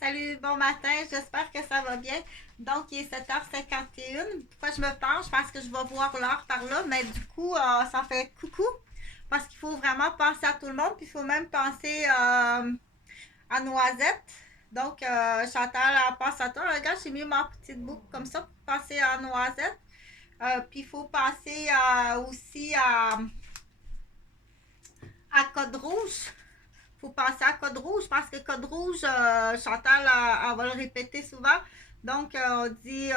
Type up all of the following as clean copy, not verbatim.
Salut, bon matin, j'espère que ça va bien. Donc, il est 7h51. Pourquoi je me penche? Parce que je vais voir l'heure par là, mais du coup, ça fait coucou. Parce qu'il faut vraiment penser à tout le monde, puis il faut même penser à Noisette. Donc, Chantal, pense à toi. Regarde, j'ai mis ma petite boucle comme ça pour penser à Noisette. Puis il faut penser aussi à Code Rouge. Faut penser à Code Rouge parce que Code Rouge, Chantal, elle va le répéter souvent. Donc, on dit,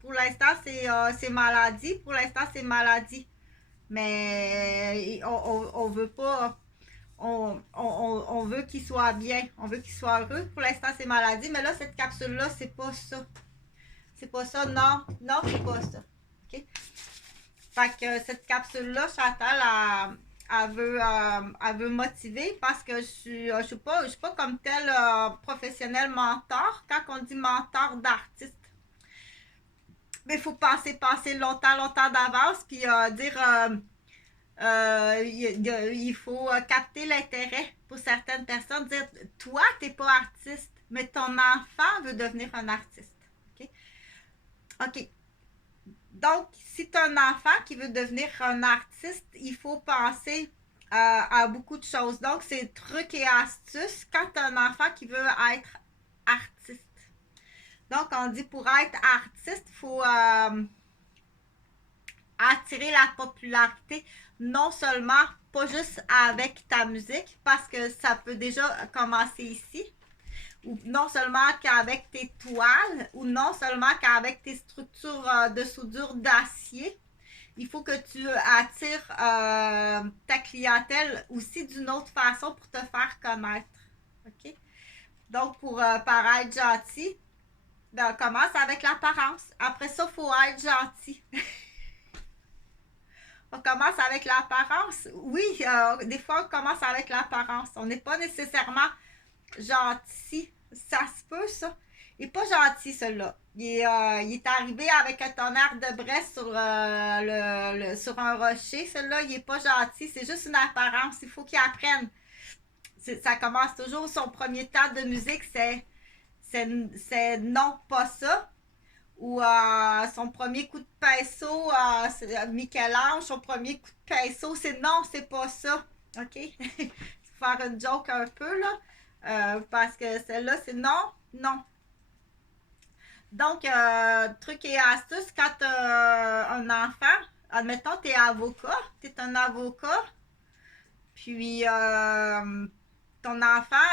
pour l'instant, c'est maladie. Pour l'instant, c'est maladie. Mais on veut pas, on veut qu'il soit bien. On veut qu'il soit heureux. Pour l'instant, c'est maladie. Mais là, cette capsule-là, c'est pas ça. C'est pas ça. Non, non, c'est pas ça. OK? Fait que cette capsule-là, Chantal, elle veut motiver parce que je suis pas comme tel professionnel mentor. Quand on dit mentor d'artiste, mais il faut passer longtemps, longtemps d'avance, puis dire il faut capter l'intérêt pour certaines personnes, dire toi, t'es pas artiste, mais ton enfant veut devenir un artiste. OK? OK. Donc, si tu as un enfant qui veut devenir un artiste, il faut penser à beaucoup de choses. Donc, c'est trucs et astuces quand tu as un enfant qui veut être artiste. Donc, on dit pour être artiste, il faut attirer la popularité, non seulement pas juste avec ta musique, parce que ça peut déjà commencer ici, ou non seulement qu'avec tes toiles, ou non seulement qu'avec tes structures de soudure d'acier. Il faut que tu attires ta clientèle aussi d'une autre façon pour te faire connaître. OK? Donc, pour paraître gentil, ben, on commence avec l'apparence. Après ça, il faut être gentil. On commence avec l'apparence. Oui, des fois, on commence avec l'apparence. On n'est pas nécessairement gentil. Ça se peut, ça. Il n'est pas gentil, celui-là. Il est arrivé avec un tonnerre de Brest sur un rocher. Celui-là, il n'est pas gentil. C'est juste une apparence. Il faut qu'il apprenne. Ça commence toujours. Son premier tas de musique, c'est non, pas ça. Ou son premier coup de pinceau, Michel-Ange, son premier coup de pinceau, c'est non, c'est pas ça. OK? Faire une joke un peu, là. Parce que celle-là, c'est non, non. Donc, truc et astuce, quand tu as un enfant, admettons, tu es avocat, tu es un avocat, puis ton enfant,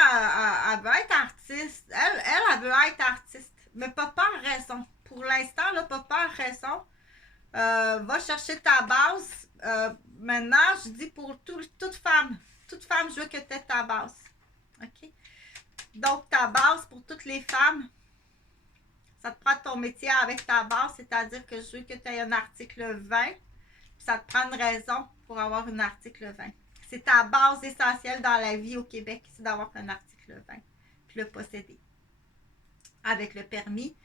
elle veut être artiste. Elle veut être artiste. Mais papa a raison. Pour l'instant, là, papa a raison. Va chercher ta base. Maintenant, je dis pour toute femme. Toute femme, je veux que tu aies ta base. OK? Donc, ta base pour toutes les femmes, ça te prend ton métier avec ta base, c'est-à-dire que je veux que tu aies un article 20, puis ça te prend une raison pour avoir un article 20. C'est ta base essentielle dans la vie au Québec, c'est d'avoir un article 20, puis le posséder. Avec le permis,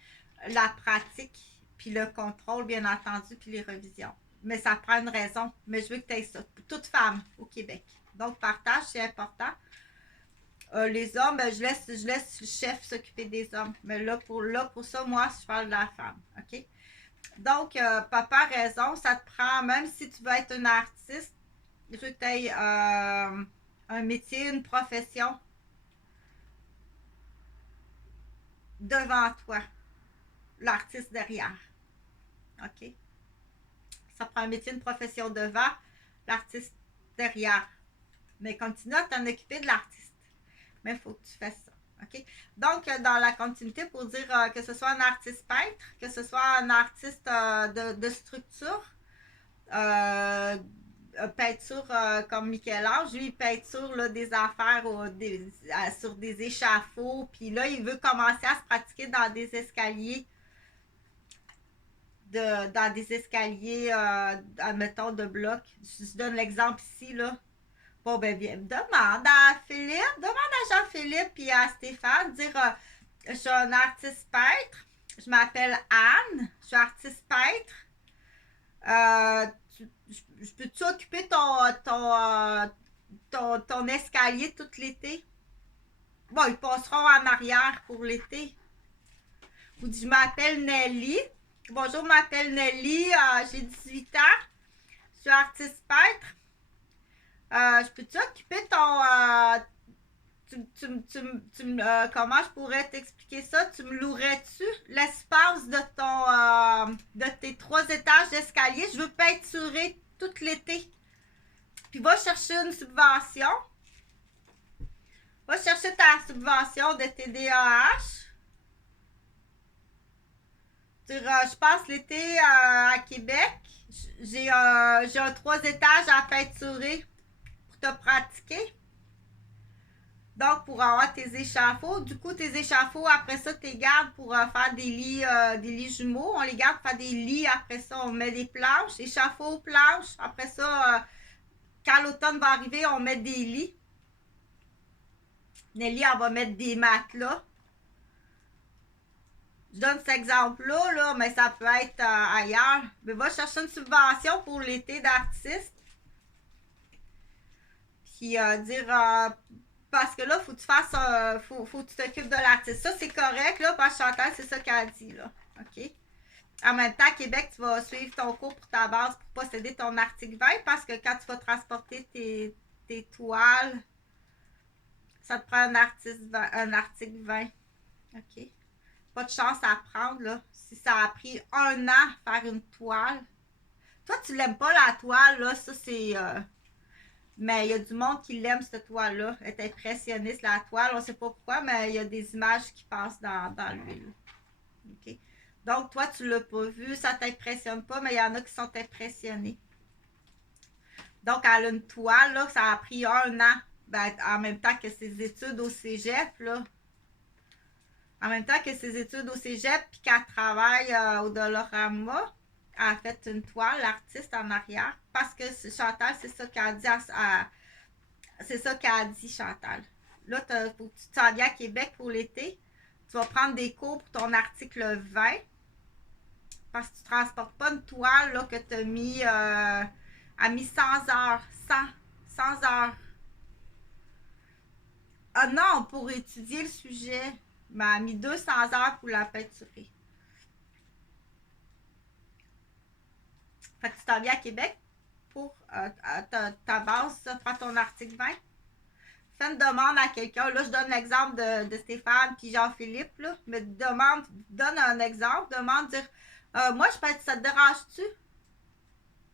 la pratique, puis le contrôle, bien entendu, puis les revisions. Mais ça prend une raison. Mais je veux que tu aies ça. Toute femme au Québec. Donc, partage, c'est important. Les hommes, ben, je laisse le chef s'occuper des hommes. Mais pour ça, moi, je parle de la femme. OK? Donc, papa a raison. Ça te prend, même si tu veux être un artiste, je veux que tu aies un métier, une profession devant toi. L'artiste derrière. OK? Ça prend un métier, une profession devant, l'artiste derrière. Mais continue à t'en occuper de l'artiste. Mais il faut que tu fasses ça. OK? Donc, dans la continuité, pour dire que ce soit un artiste peintre, que ce soit un artiste de structure, euh, peinture comme Michel-Ange, lui, il peinture là, des affaires sur des échafauds, puis là, il veut commencer à se pratiquer dans des escaliers dans des escaliers, admettons, de blocs. Je donne l'exemple ici, là. Bon, ben, bien, demande à Jean-Philippe et à Stéphane, dire je suis un artiste peintre, je m'appelle Anne, je suis artiste peintre. Euh, je peux-tu occuper ton escalier tout l'été? Bon, ils passeront en arrière pour l'été. Vous dites, je m'appelle Nelly. Bonjour, je m'appelle Nelly. J'ai 18 ans. Je suis artiste peintre. Je peux-tu occuper ton. Comment je pourrais t'expliquer ça? Tu me louerais-tu l'espace de tes 3 étages d'escalier? Je veux peinturer tout l'été. Puis va chercher une subvention. Va chercher ta subvention de TDAH. Je passe l'été à Québec. J'ai un 3 étages à peinturer pour te pratiquer. Donc, pour avoir tes échafauds. Du coup, tes échafauds, après ça, tu les gardes pour faire des lits jumeaux. On les garde pour faire des lits. Après ça, on met des planches. Échafauds, planches. Après ça, quand l'automne va arriver, on met des lits. Nelly, on va mettre des matelas. Je donne cet exemple-là, là, mais ça peut être ailleurs. Mais va chercher une subvention pour l'été d'artiste. Puis dire parce que là, faut que tu fasses faut que tu t'occupes de l'artiste. Ça, c'est correct, là, parce que Chantal, c'est ça qu'elle dit, là. OK? En même temps, à Québec, tu vas suivre ton cours pour ta base pour posséder ton article 20 parce que quand tu vas transporter tes toiles, ça te prend un article 20. OK? Pas de chance à prendre, là. Si ça a pris 1 an faire une toile. Toi, tu l'aimes pas, la toile, là. Ça, c'est... mais il y a du monde qui l'aime, cette toile-là. Elle est impressionniste, la toile. On sait pas pourquoi, mais il y a des images qui passent dans l'huile. OK? Donc, toi, tu l'as pas vu. Ça t'impressionne pas, mais il y en a qui sont impressionnés. Donc, elle a une toile, là, ça a pris 1 an. Ben, en même temps que ses études au cégep, là. En même temps que ses études au cégep, puis qu'elle travaille au Dolorama, elle a fait une toile, l'artiste en arrière, parce que Chantal, c'est ça qu'elle a dit c'est ça qu'elle a dit, Chantal. Là, faut que tu t'en viens à Québec pour l'été. Tu vas prendre des cours pour ton article 20, parce que tu ne transportes pas une toile là, que tu as mis, a mis 100 heures. 100 heures. Ah non, pour étudier le sujet. Mais elle a mis 200 heures pour la peinturer. Fait que tu t'en viens à Québec pour ta base, prends ton article 20. Fais une demande à quelqu'un. Là, je donne l'exemple de Stéphane puis Jean-Philippe. Là. Mais donne un exemple. Demande, dire moi, je peinture, ça te dérange-tu?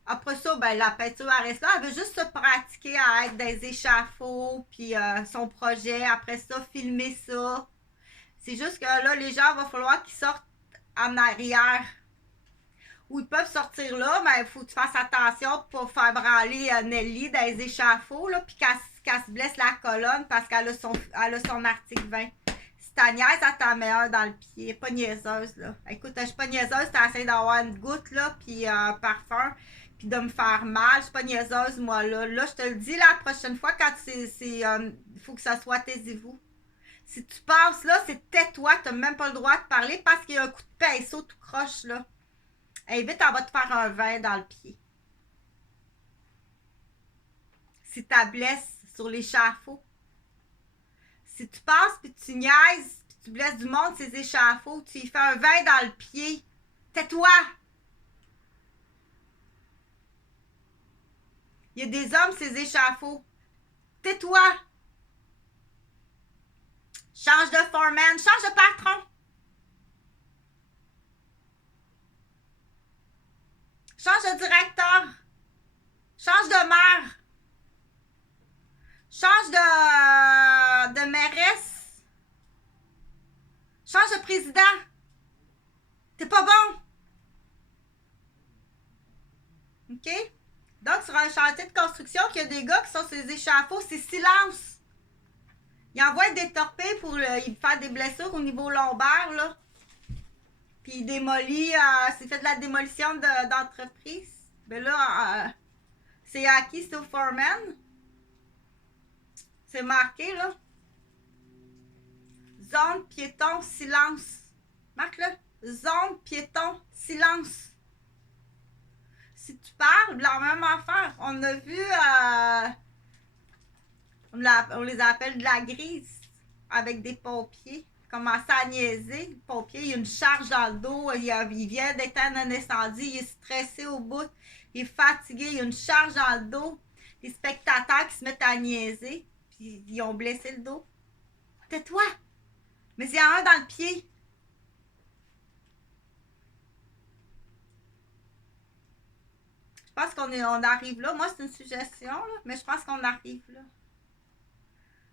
Après ça, ben, la peinture, elle reste là. Elle veut juste se pratiquer à être des échafauds, puis son projet. Après ça, filmer ça. C'est juste que là, les gens, il va falloir qu'ils sortent en arrière. Ou ils peuvent sortir là, mais il faut que tu fasses attention pour faire branler Nelly dans les échafauds, là, puis qu'elle se blesse la colonne parce qu'elle a son article 20. Si ta niaise, elle t'en met un dans le pied. Pas niaiseuse, là. Écoute, je suis pas niaiseuse, t'as essayé d'avoir une goutte, là, puis un parfum, puis de me faire mal. Je suis pas niaiseuse, moi, là. Là, je te le dis, la prochaine fois, quand il faut que ça soit taisez-vous. Si tu passes là, c'est tais-toi, t'as même pas le droit de parler parce qu'il y a un coup de pinceau tout croche, là. Hey, vite, on va te faire un vin dans le pied. Si tu blesses sur l'échafaud. Si tu passes puis tu niaises puis tu blesses du monde ces échafauds, tu y fais un vin dans le pied. Tais-toi! Il y a des hommes, ces échafauds. Tais-toi! Change de foreman, change de patron. Change de directeur. Change de maire. Change de mairesse. Change de président. T'es pas bon. OK? Donc, sur un chantier de construction, qu'il y a des gars qui sont sur les échafauds, c'est silence. Ils envoient des torpilles pour faire des blessures au niveau lombaire, là. Puis il démolit, c'est fait de la démolition d'entreprise. Mais là, c'est à qui? C'est au foreman. C'est marqué, là. Zone piéton, silence. Marque-le. Zone piéton, silence. Si tu parles, la même affaire. On a vu, on les appelle de la grise. avec des pompiers. Il commençait à niaiser. Le pompier, il a une charge dans le dos. Il vient d'éteindre un incendie. Il est stressé au bout. Il est fatigué. Il a une charge dans le dos. Les spectateurs qui se mettent à niaiser. Puis ils ont blessé le dos. Tais-toi! Mais il y en a un dans le pied. Je pense on arrive là. Moi, c'est une suggestion, là, mais je pense qu'on arrive là.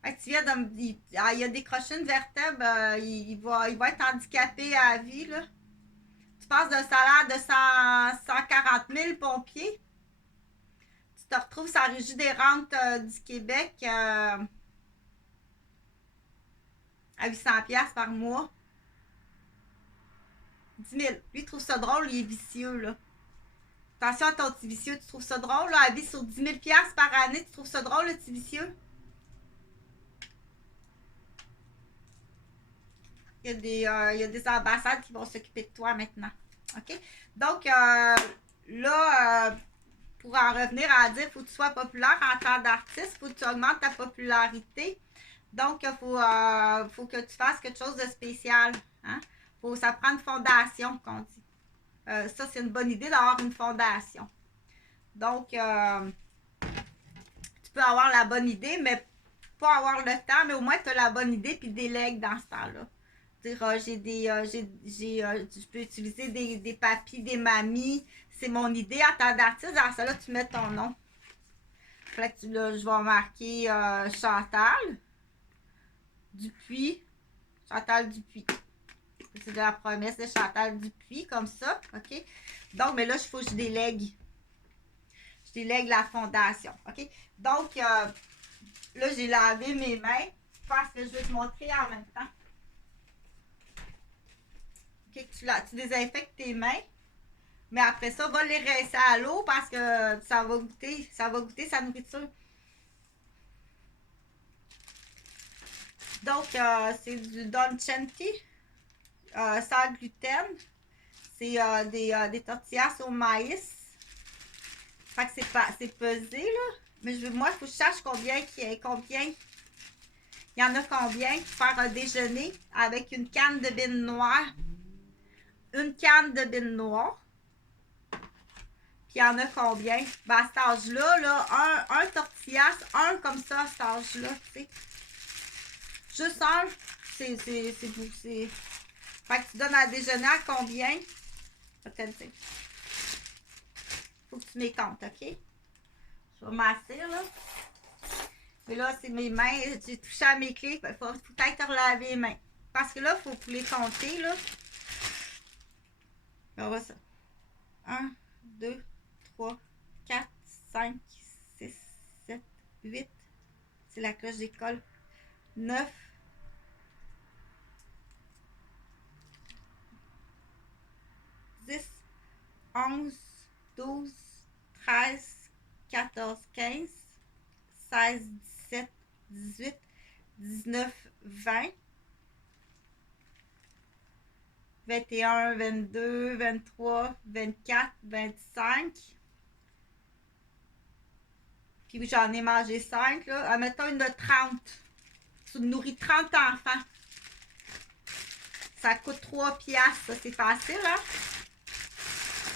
Hey, tu viens de me dire, il a décroché une vertèbre, il va être handicapé à vie, là. Tu passes d'un salaire de 140 000 pompiers. Tu te retrouves sur la Régie des rentes du Québec à 800 $ par mois. 10 000. Lui, il trouve ça drôle, il est vicieux, là. Attention à ton petit vicieux, tu trouves ça drôle, là, à vie sur 10 000 $ par année, tu trouves ça drôle, le petit vicieux? Il y a des ambassades qui vont s'occuper de toi maintenant. OK? Donc, là, pour en revenir à dire, il faut que tu sois populaire en tant d'artiste, il faut que tu augmentes ta popularité. Donc, il faut que tu fasses quelque chose de spécial. Hein? Ça prend une fondation, qu'on dit. Ça, c'est une bonne idée d'avoir une fondation. Donc, tu peux avoir la bonne idée, mais pas avoir le temps, mais au moins tu as la bonne idée puis délègue dans ce temps-là. Dire, je peux utiliser des papis, des mamies, c'est mon idée en tant d'artiste. Dans ça, là, tu mets ton nom. Fait que là, je vais marquer Chantal Dupuis. Chantal Dupuis. C'est de la promesse de Chantal Dupuis, comme ça. OK? Donc, mais là, il faut que je délègue. Je délègue la fondation. OK? Donc, là, j'ai lavé mes mains parce que je vais te montrer en même temps. OK? Tu désinfectes tes mains. Mais après ça, va les rincer à l'eau parce que ça va goûter sa nourriture. Donc, c'est du Don Chanty sans gluten. C'est des tortillas au maïs. Fait que c'est pesé, là. Mais moi, il faut que je sache combien. Il y en a combien pour faire un déjeuner avec une canne de bine noire. Une canne de bine noire. Puis il y en a combien? Ben, à cet âge-là, là, un tortillas, un comme ça à cet âge-là, tu sais. Juste un, c'est vous. Fait que tu donnes à déjeuner à combien? Je vais te le dire. Faut que tu m'y comptes, OK? Je vais m'asseoir, là. Mais là, c'est mes mains. J'ai touché à mes clés. Il faut peut-être te relaver les mains. Parce que là, il faut les compter, là. On va ça. 1, 2, 3, 4, 5, 6, 7, 8. C'est la cloche d'école. 9. 10, 11, 12, 13, 14, 15, 16, 17, 18, 19, 20, 21, 22, 23, 24, 25. Puis j'en ai mangé 5, là. Admettons une de 30. Tu nourris 30 enfants. Ça coûte 3 $. Ça, c'est facile, hein?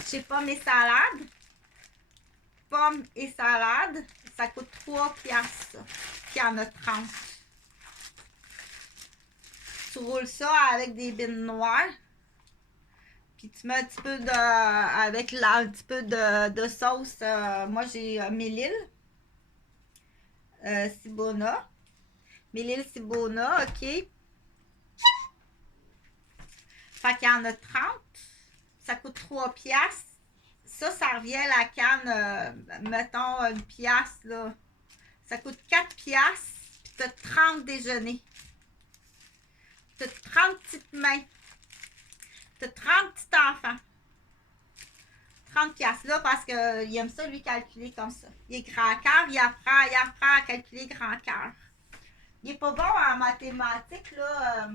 Chez Pommes et Salades. Pommes et salades, ça coûte 3 $. Ça. Puis il y en a 30. Tu roules ça avec des bines noires. Puis tu mets un petit peu avec un petit peu de sauce. Moi, j'ai Mélile. Sibona. Mélile Sibona, OK. Fait qu'il y en a 30. Ça coûte 3 $. Ça revient à la canne, mettons, une pièce, là. Ça coûte 4 $. Puis tu as 30 déjeuners. Tu as 30 petites mains. Tu as 30 petits enfants. 30 $. Là, parce qu'il aime ça, lui, calculer comme ça. Il est grand cœur, il apprend à calculer grand cœur. Il est pas bon en mathématiques, là.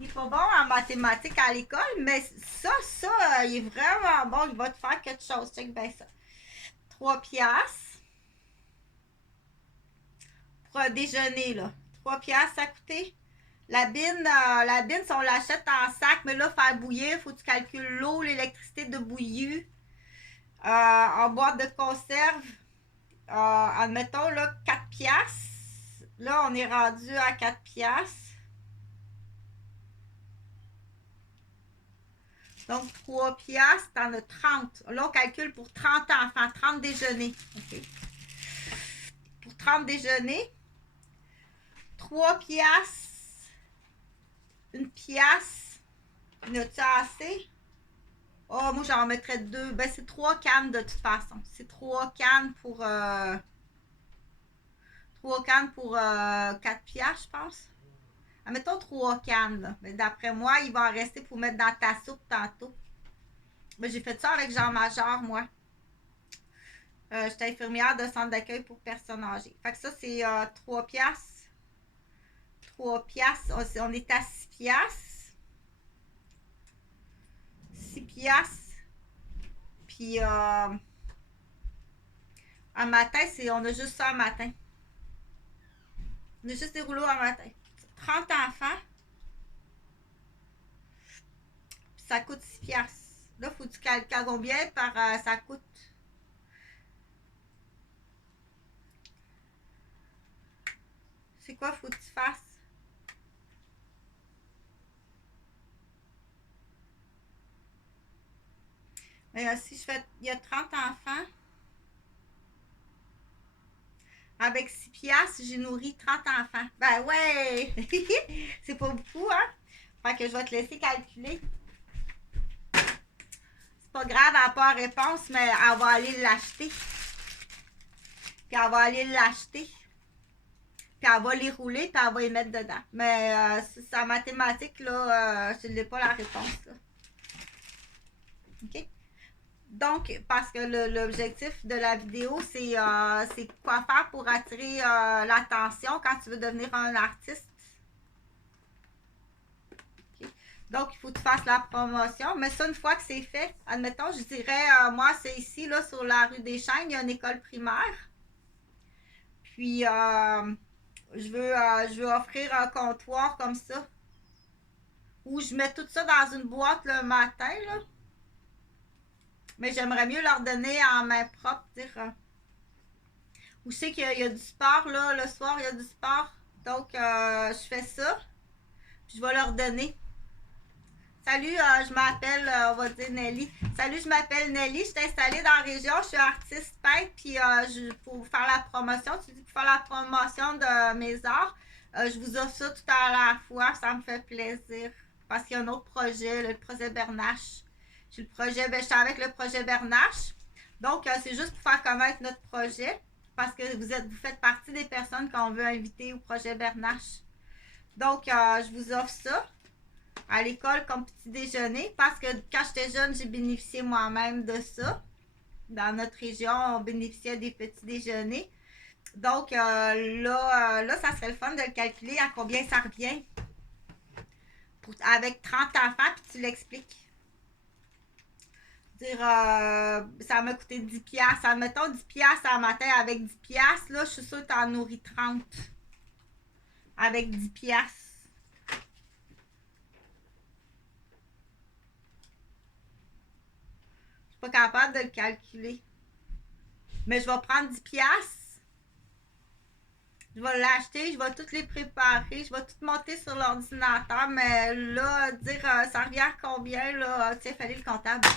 Il est pas bon en mathématiques à l'école, mais ça, il est vraiment bon. Il va te faire quelque chose. Check bien ça. 3 $. pour déjeuner, là. 3 piastres, ça coûtait. La bine, si on l'achète en sac, mais là, faire bouillir, faut que tu calcules l'eau, l'électricité de bouillie. En boîte de conserve, admettons, là, 4 piastres. Là, on est rendu à 4 piastres. Donc, 3 piastres, t'en as 30. Là, on calcule pour 30 enfants, 30 déjeuners. Okay. Pour 30 déjeuners, 3 piastres, 1 piastre. Y en a-tu assez? Oh, moi, j'en mettrais 2. Ben, c'est 3 cannes de toute façon. C'est 3 cannes pour... 3 cannes pour 4 piastres, je pense. Mettons 3 cannes, là. Mais d'après moi, il va en rester pour mettre dans ta soupe tantôt. Ben, j'ai fait ça avec Jean Major, moi. J'étais infirmière de centre d'accueil pour personnes âgées. Fait que ça, c'est 3 piastres. 3 piastres. On est à 6 piastres. 6 piastres. Puis, un matin, on a juste ça un matin. On a juste des rouleaux un matin. 30 enfants. Puis ça coûte 6 piastres. Là, faut que tu calcules combien par ça coûte. C'est quoi faut que tu fasses? Mais si je fais, il y a 30 enfants. Avec 6 piastres, j'ai nourri 30 enfants. Ben ouais! C'est pas beaucoup, hein? Fait que je vais te laisser calculer. C'est pas grave, elle n'a pas réponse, mais elle va aller l'acheter. Puis elle va aller l'acheter. Puis elle va les rouler, puis elle va les mettre dedans. Mais sa mathématique, là, je n'ai pas la réponse, là. OK? Donc, parce que l'objectif de la vidéo, c'est quoi faire pour attirer l'attention quand tu veux devenir un artiste. Okay. Donc, il faut que tu fasses la promotion. Mais ça, une fois que c'est fait, admettons, je dirais, moi, c'est ici, là, sur la rue des Chênes, il y a une école primaire. Puis, je veux offrir un comptoir comme ça. Où je mets tout ça dans une boîte le matin, là. Mais j'aimerais mieux leur donner en main propre, dire. Où je sais qu'il y a du sport, là, le soir, il y a du sport. Donc, je fais ça. Puis je vais leur donner. Salut, je m'appelle, on va dire Nelly. Salut, je m'appelle Nelly. Je suis installée dans la région. Je suis artiste peintre. Puis, pour faire la promotion, tu dis pour faire la promotion de mes arts, je vous offre ça tout à la fois. Ça me fait plaisir. Parce qu'il y a un autre projet, le projet Bernache. Je suis avec le projet Bernache. Donc, c'est juste pour faire connaître notre projet. Parce que vous faites partie des personnes qu'on veut inviter au projet Bernache. Donc, je vous offre ça à l'école comme petit déjeuner. Parce que quand j'étais jeune, j'ai bénéficié moi-même de ça. Dans notre région, on bénéficiait des petits déjeuners. Donc, là, ça serait le fun de le calculer à combien ça revient. Avec 30 enfants, puis tu l'expliques. Ça m'a coûté 10 piastres. Admettons 10 piastres à matin avec 10 piastres. Là, je suis sûre que tu en nourris 30. Avec 10 piastres. Je suis pas capable de le calculer. Mais je vais prendre 10 piastres. Je vais l'acheter, je vais toutes les préparer, je vais tout monter sur l'ordinateur. Mais là, dire ça revient à combien, là, tiens, fallait le comptable.